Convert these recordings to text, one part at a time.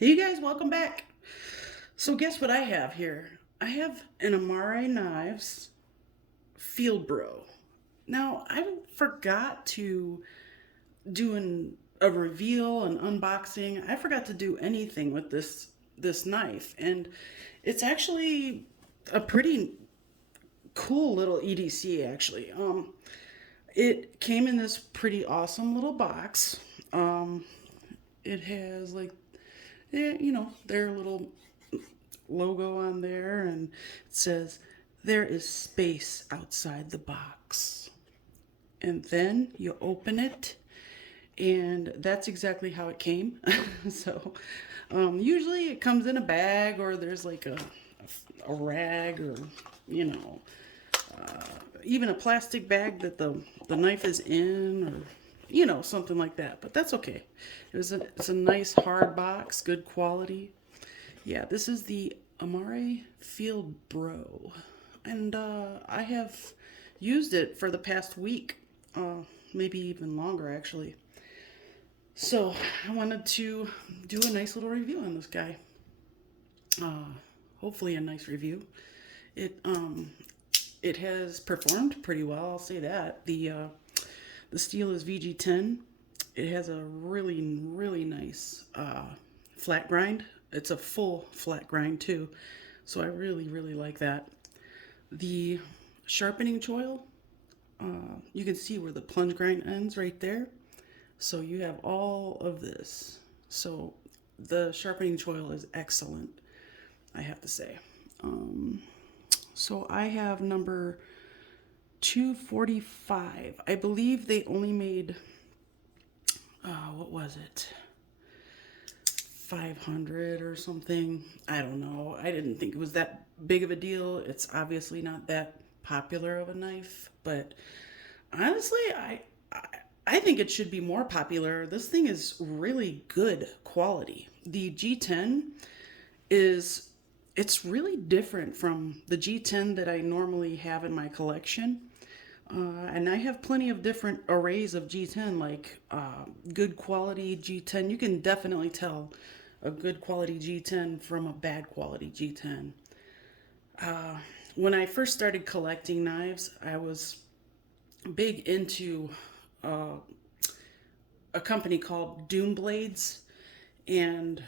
Hey you guys, welcome back. So guess what I have here? I have an Amare Knives Field Bro. Now I forgot to do a reveal, an unboxing. I forgot to do anything with this knife, and it's actually a pretty cool little EDC actually. It came in this pretty awesome little box. It has like, yeah, their little logo on there, and it says, "There is space outside the box." And then you open it, and that's exactly how it came. So, usually it comes in a bag, or there's like a rag, or, you know, even a plastic bag that the knife is in, or something like that. But that's okay. It's a nice hard box, good quality. Yeah, this is the Amare Field Bro, and I have used it for the past week, maybe even longer actually. So I wanted to do a nice little review on this guy. Uh, Hopefully a nice review. It has performed pretty well. I'll say that. The steel is VG10. It has a really nice flat grind. It's a full flat grind too, so I really like that. The sharpening choil, you can see where the plunge grind ends right there. So you have all of this. So the sharpening choil is excellent, I have to say. So I have number 245. I believe they only made, what was it? 500 or something. I don't know. I didn't think it was that big of a deal. It's obviously not that popular of a knife, but honestly, I think it should be more popular. This thing is really good quality. The G10 is it's really different from the G10 that I normally have in my collection. And I have plenty of different arrays of G10, like good quality G10. You can definitely tell a good quality G10 from a bad quality G10. When I first started collecting knives, I was big into uh, a company called Doom Blades, and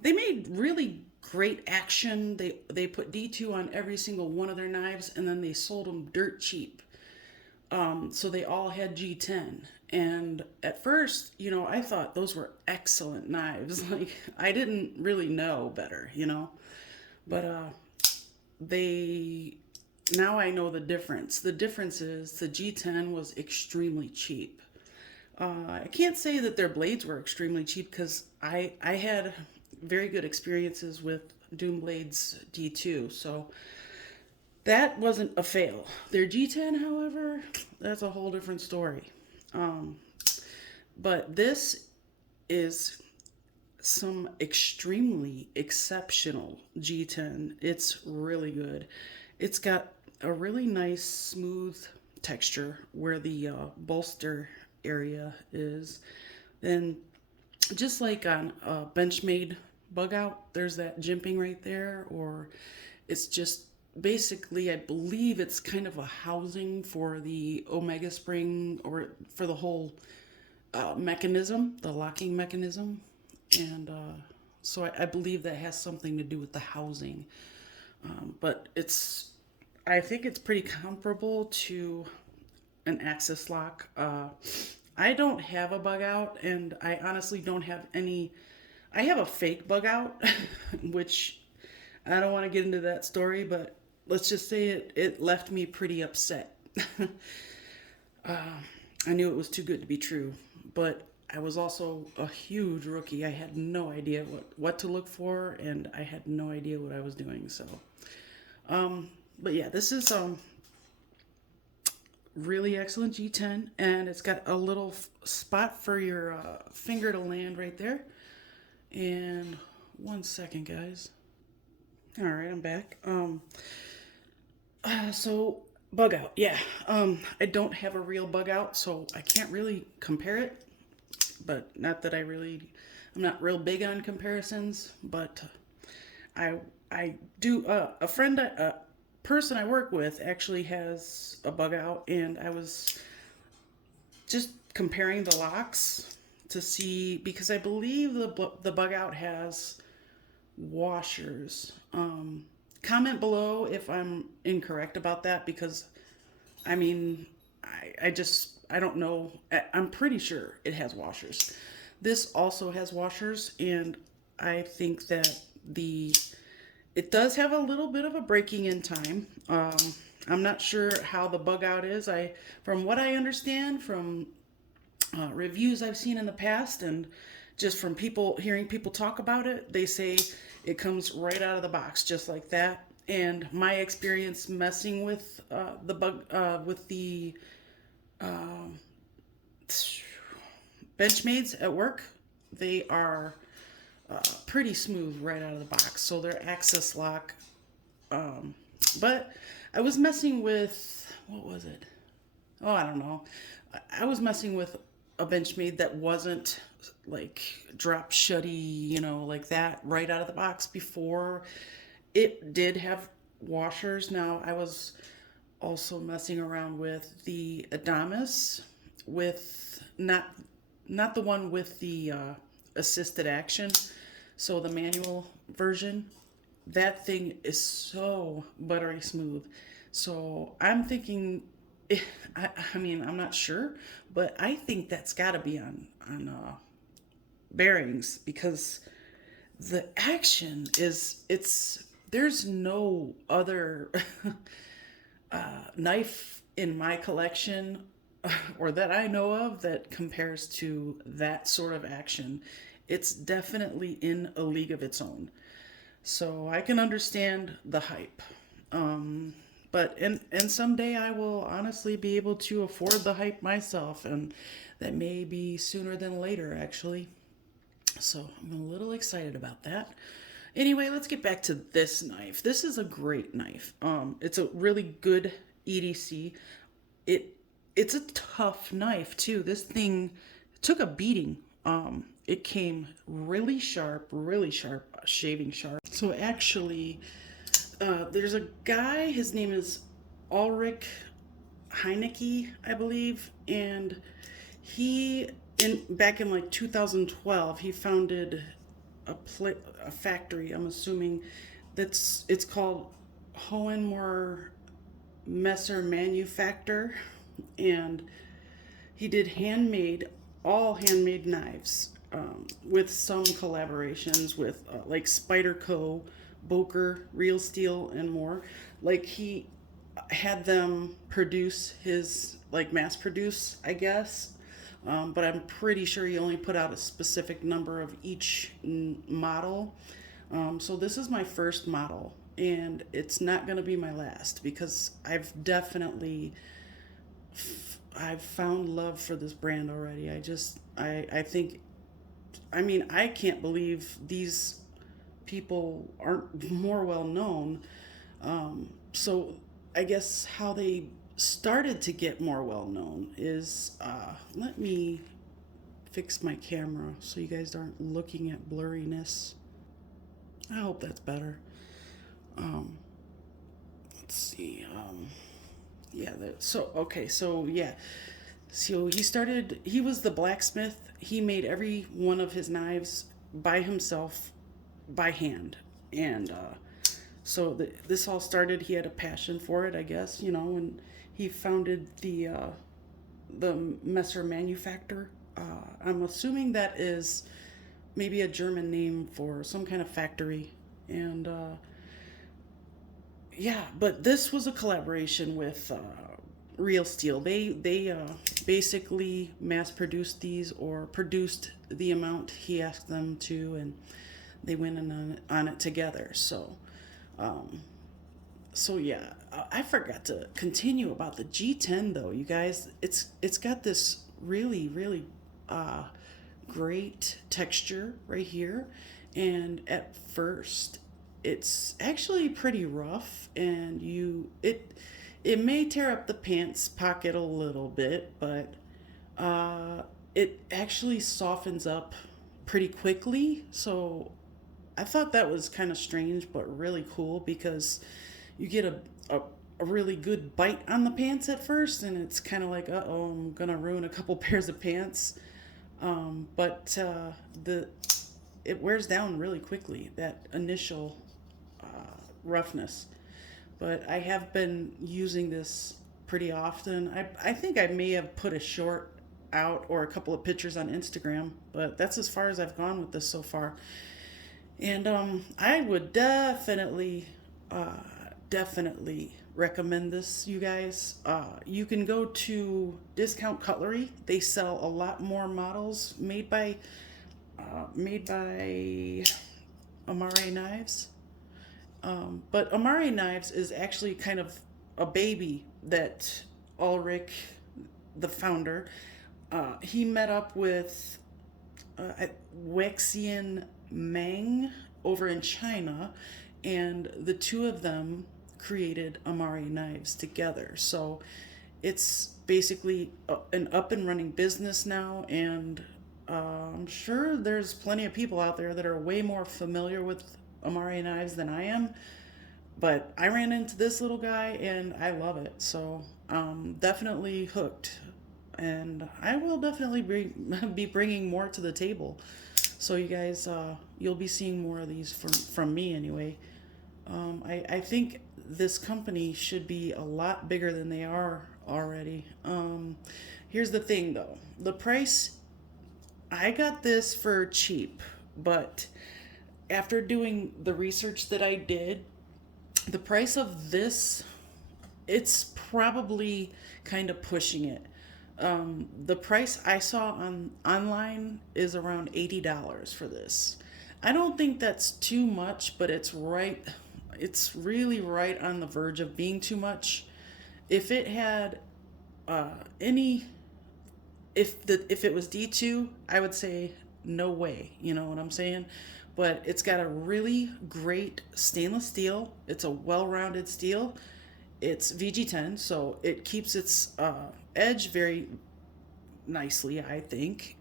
they made really great action. They put D2 on every single one of their knives, and then they sold them dirt cheap. So they all had G10. And at first, I thought those were excellent knives. Like, I didn't really know better. But they, now I know the difference. The difference is the G10 was extremely cheap. I can't say that their blades were extremely cheap because I had very good experiences with Doom Blades D2. So that wasn't a fail. Their G10, however, that's a whole different story. Um, but this is some extremely exceptional G10. It's really good. It's got a really nice smooth texture where the bolster area is. And just like on a Benchmade bug out, there's that jimping right there, or it's just basically, I believe it's kind of a housing for the Omega spring, or for the whole mechanism, the locking mechanism. And so I believe that has something to do with the housing. But I think it's pretty comparable to an axis lock. I don't have a bug out, and I honestly don't have any. I have a fake bug out, which I don't want to get into that story, but let's just say it left me pretty upset. I knew it was too good to be true, but I was also a huge rookie. I had no idea what to look for, and I had no idea what I was doing. So, but yeah, this is really excellent G10, and it's got a little spot for your finger to land right there. And one second, guys. All right, I'm back. So bug out, yeah. I don't have a real bug out, so I can't really compare it. But not that I'm not real big on comparisons, but I I do. A person I work with actually has a bug out, and I was just comparing the locks to see because I believe the bug out has washers. Comment below if I'm incorrect about that because I mean I don't know. I'm pretty sure it has washers. This also has washers, and I think that the it does have a little bit of a breaking in time. I'm not sure how the bug out is. From what I understand from reviews I've seen in the past, and just from people hearing people talk about it, they say it comes right out of the box, just like that. And my experience messing with the bug with the Benchmades at work, they are pretty smooth right out of the box. So they're access lock. But I was messing with, what was it? Oh, I don't know. I was messing with a Benchmade that wasn't like drop shutty, like that right out of the box before. It did have washers. Now I was also messing around with the Adamas with not the one with the assisted action, so the manual version. That thing is so buttery smooth. So I'm thinking, I mean, I'm not sure, but I think that's got to be on bearings because the action is it's there's no other knife in my collection or that I know of that compares to that sort of action. It's definitely in a league of its own. So I can understand the hype. But and someday I will honestly be able to afford the hype myself, and that may be sooner than later actually. So I'm a little excited about that. Anyway, let's get back to this knife. This is a great knife. It's a really good EDC. It it's a tough knife too. This thing took a beating. It came really sharp, shaving sharp. So actually, there's a guy. His name is Ulrich Heinecke, I believe, and he in back in like 2012 he founded a factory. I'm assuming it's called Hohenmoor Messer Manufacture, and he did all handmade knives with some collaborations with like Spyderco, Boker, Real Steel, and more. Like he had them produce his like mass produce, I guess. But I'm pretty sure he only put out a specific number of each model. So this is my first model, and it's not going to be my last because I've found love for this brand already. I think, I mean, I can't believe these people aren't more well known. So I guess how they started to get more well known is let me fix my camera so you guys aren't looking at blurriness. I hope that's better. Um, let's see. Yeah. So okay. So yeah. So he was the blacksmith. He made every one of his knives by himself, by hand, and so this all started. He had a passion for it, I guess, and he founded the Messer Manufacture. I'm assuming that is maybe a German name for some kind of factory, and yeah. But this was a collaboration with Real Steel. They basically mass produced these or produced the amount he asked them to, and they went in on it together. Um, so yeah, I forgot to continue about the G10 though, you guys. It's got this really uh, great texture right here, and at first it's actually pretty rough, and it may tear up the pants pocket a little bit, but it actually softens up pretty quickly. So I thought that was kind of strange, but really cool because you get a really good bite on the pants at first, and it's kind of like, uh oh, I'm gonna ruin a couple pairs of pants. But the it wears down really quickly, that initial roughness. But I have been using this pretty often. I think I may have put a short out or a couple of pictures on Instagram, but that's as far as I've gone with this so far. And I would definitely recommend this, you guys. You can go to Discount Cutlery. They sell a lot more models made by Amare Knives. But Amari Knives is actually kind of a baby that Ulrich, the founder, he met up with Wexian Meng over in China, and the two of them created Amari Knives together. So it's basically an up and running business now, and I'm sure there's plenty of people out there that are way more familiar with Amari Knives than I am. But I ran into this little guy and I love it. So definitely hooked. And I will definitely be bringing more to the table. So you guys, you'll be seeing more of these from me anyway. I think this company should be a lot bigger than they are already. Here's the thing though. The price, I got this for cheap, but after doing the research that I did, the price of this, it's probably kind of pushing it. The price I saw online is around $80 for this. I don't think that's too much, but it's right. It's really right on the verge of being too much. If it had any, if it was D2, I would say no way. You know what I'm saying? But it's got a really great stainless steel. It's a well-rounded steel. It's VG10, so it keeps its edge very nicely, I think.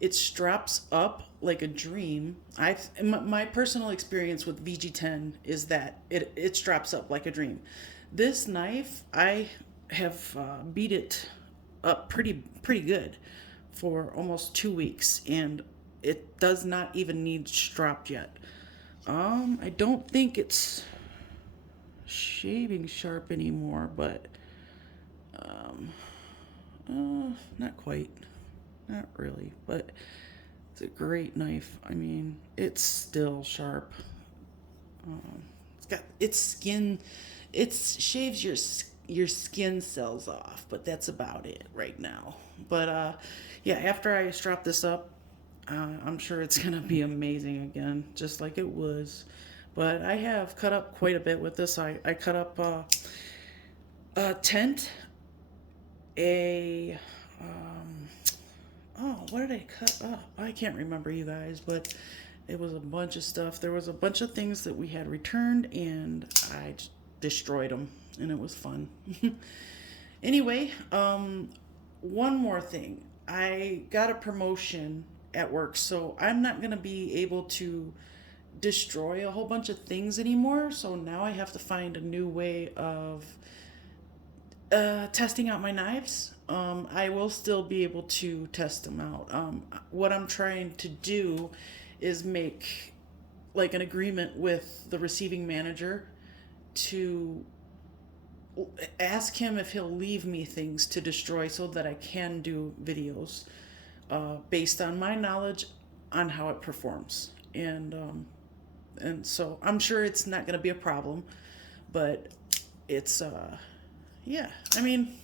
It straps up like a dream. My personal experience with VG10 is that it straps up like a dream. This knife, I have beat it up pretty good for almost 2 weeks, and it does not even need strapped yet. I don't think it's shaving sharp anymore, but not quite, not really. But it's a great knife. I mean, it's still sharp. It's got its skin. It shaves your skin cells off, but that's about it right now. But yeah, after I strap this up, I'm sure it's gonna be amazing again, just like it was. But I have cut up quite a bit with this. I cut up a tent, a oh, what did I cut up? I can't remember, you guys, but it was a bunch of stuff. There was a bunch of things that we had returned, and I just destroyed them, and it was fun. Anyway, one more thing. I got a promotion at work, so I'm not gonna be able to destroy a whole bunch of things anymore. So now I have to find a new way of testing out my knives. I will still be able to test them out. What I'm trying to do is make like an agreement with the receiving manager to ask him if he'll leave me things to destroy so that I can do videos based on my knowledge on how it performs. And so I'm sure it's not going to be a problem, but it's yeah, I mean,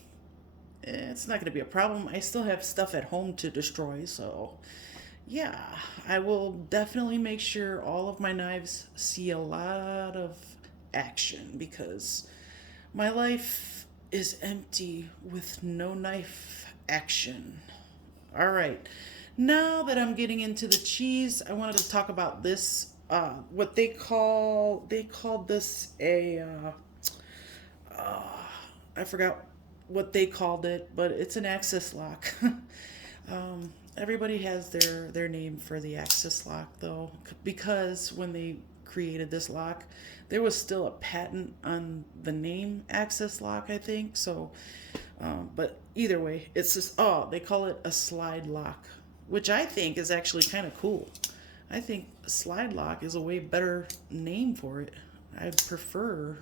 it's not going to be a problem. I still have stuff at home to destroy, so yeah, I will definitely make sure all of my knives see a lot of action, because my life is empty with no knife action. All right. Now that I'm getting into the cheese, I wanted to talk about this. What they called this a I forgot what they called it, but it's an access lock. everybody has their name for the Axis lock though, because when they created this lock, there was still a patent on the name Axis lock, I think. So, but either way, it's just they call it a slide lock, which I think is actually kind of cool. I think slide lock is a way better name for it. I prefer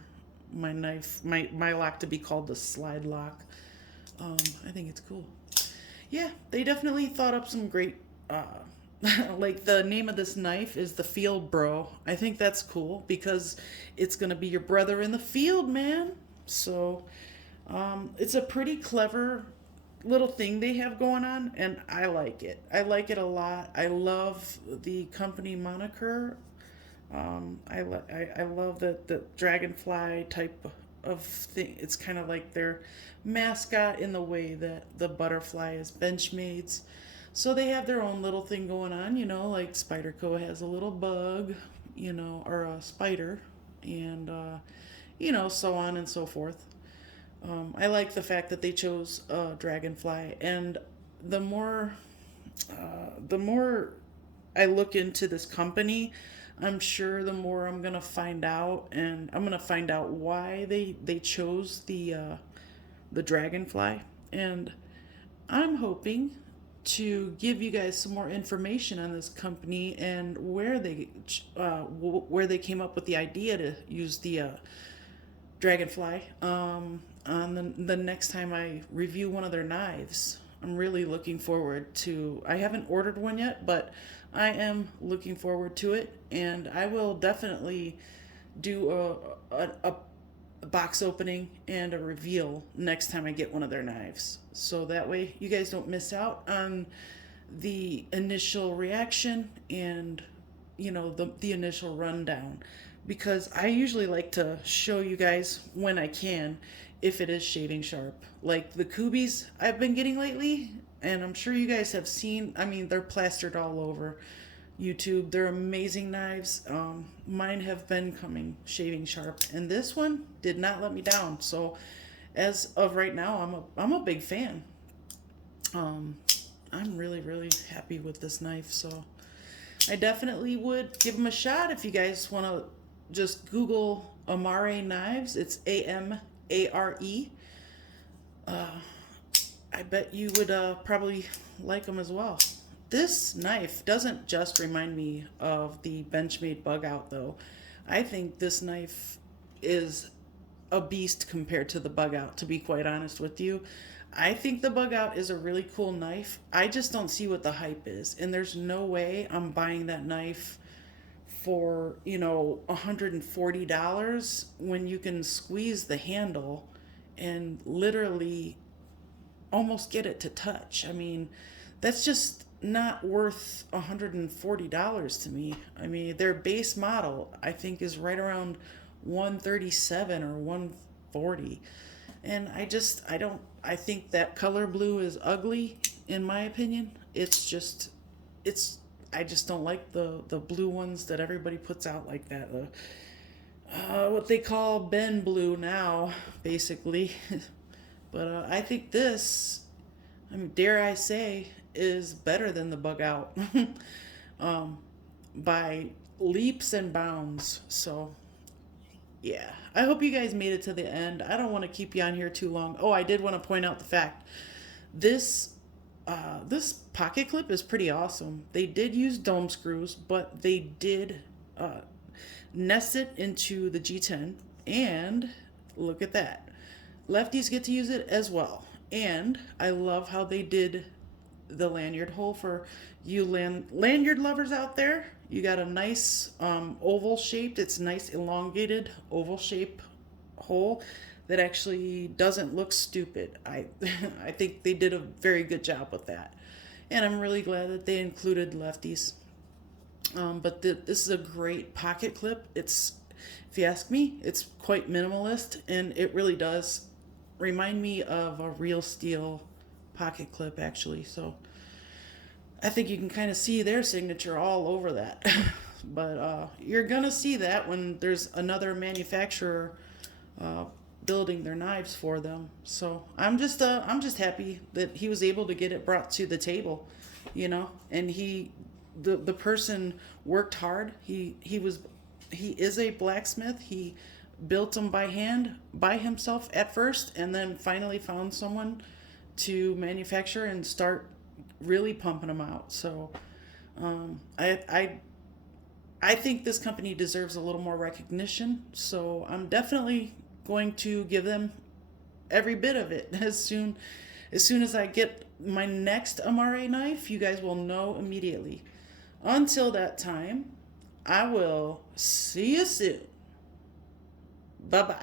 my lock to be called the slide lock. I think it's cool. Yeah, they definitely thought up some great. Like the name of this knife is the Field Bro. I think that's cool because it's gonna be your brother in the field, man. So, it's a pretty clever little thing they have going on, and I like it. I like it a lot. I love the company moniker. I love the dragonfly type of thing. It's kind of like their mascot in the way that the butterfly is Benchmade's. So they have their own little thing going on, like Spyderco has a little bug, or a spider, and so on and so forth. I like the fact that they chose dragonfly, and the more I look into this company, I'm sure the more I'm gonna find out, and I'm gonna find out why they chose the dragonfly, and I'm hoping to give you guys some more information on this company and where they came up with the idea to use the dragonfly on the next time I review one of their knives. I'm really looking forward to. I haven't ordered one yet, but I am looking forward to it, and I will definitely do a box opening and a reveal next time I get one of their knives. So that way you guys don't miss out on the initial reaction and the initial rundown, because I usually like to show you guys when I can if it is shaving sharp. Like the Kubies I've been getting lately, and I'm sure you guys have seen, I mean, they're plastered all over YouTube. They're amazing knives. Mine have been coming shaving sharp, and this one did not let me down. So as of right now, I'm a big fan. I'm really, really happy with this knife. So I definitely would give them a shot if you guys want to just Google Amare knives. It's Amare. I bet you would probably like them as well. This knife doesn't just remind me of the Benchmade bug out though. I think this knife is a beast compared to the bug out, to be quite honest with you. I think the bug out is a really cool knife. I just don't see what the hype is, and there's no way I'm buying that knife for $140 when you can squeeze the handle and literally almost get it to touch. I mean, that's just not worth $140 to me. I mean, their base model I think is right around 137 or 140. And I think that color blue is ugly in my opinion. I just don't like the blue ones that everybody puts out like that. What they call Ben blue now, basically. But I think this, I mean, dare I say, is better than the bug out by leaps and bounds. So, yeah. I hope you guys made it to the end. I don't want to keep you on here too long. Oh, I did want to point out the fact this this pocket clip is pretty awesome. They did use dome screws, but they did nest it into the G10, and look at that. Lefties get to use it as well. And I love how they did the lanyard hole for you lanyard lovers out there. You got a nice oval shaped, it's nice elongated oval shape hole that actually doesn't look stupid. I I think they did a very good job with that. And I'm really glad that they included lefties. But this is a great pocket clip. It's, if you ask me, it's quite minimalist, and it really does remind me of a real steel pocket clip actually. So I think you can kind of see their signature all over that. But you're gonna see that when there's another manufacturer building their knives for them. So I'm just happy that he was able to get it brought to the table, and the person worked hard. He is a blacksmith. He built them by hand by himself at first, and then finally found someone to manufacture and start really pumping them out. So I think this company deserves a little more recognition. So I'm definitely going to give them every bit of it as soon as I get my next Amare knife. You guys will know immediately. Until that time, I will see you soon. Bye bye.